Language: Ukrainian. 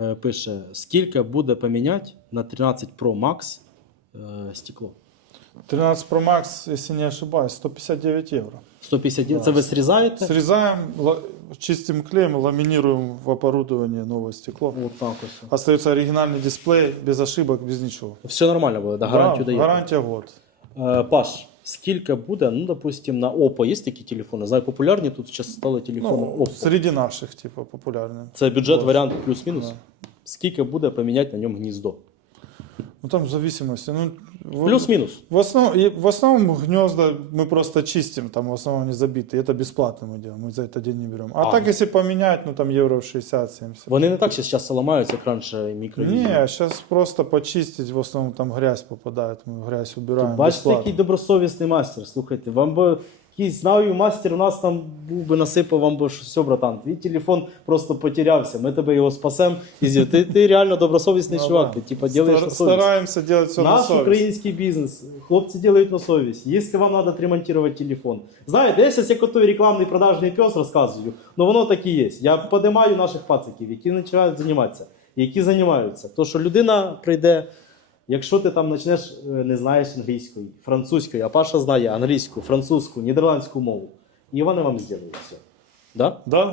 Е, Пише, скільки буде поміняти на 13 Pro Max е, стекло? 13 Pro Max, если не ошибаюсь, 159 евро. 150 Це ви зрізаєте? Срезаем, чистим клеем, ламинируем в оборудование новое стекло. От так ось. Остается оригинальный дисплей, без ошибок, без ничего. Все нормально буде, да, гарантію Да, дає. гарантия год. Е, Паш, скільки буде, ну, допустим, на Oppo є такі телефони? Знаю, популярні тут зараз стали телефони Ну, Oppo. среди наших, типа, популярные. Це бюджет, варіант плюс-мінус. Да Скільки буде поміняти на ньому гніздо? Ну, там в зависимости. Ну, в- Плюс-мінус. В основном, и в основном гнезда мы просто чистим, там в основном не забиты. Это бесплатно мы делаем, мы за это день не берем. А, А. так, если поменять, ну там евро в 60-70. Вони не так ще зараз ламаються, як раніше мікро. Не, сейчас просто почистить, в основном там грязь попадает, мы грязь убираем. Бачите, бесплатно. який добросовісний мастер. Слухайте, вам би якийсь знаю мастер у нас там був би насипав вам би що все, братан. Твій телефон просто потерявся. Ми тебе його спасемо. І ти, ти реально добросовісний Ну чувак. Ти типа делаєш на совість. Стараемся делать все на Наш совесть. український бізнес. Хлопці делають на совість. Якщо вам треба отремонтувати телефон. Знаєте, я зараз як отой рекламний продажний пес розказую, ну воно так і є. Я подимаю наших пациків, які починають займатися, які займаються. То, що людина прийде, якщо ти там почнеш, е, не знаєш англійської, французької, а Паша знає англійську, французьку, нідерландську мову, і вони вам зроблять все. Да? Да?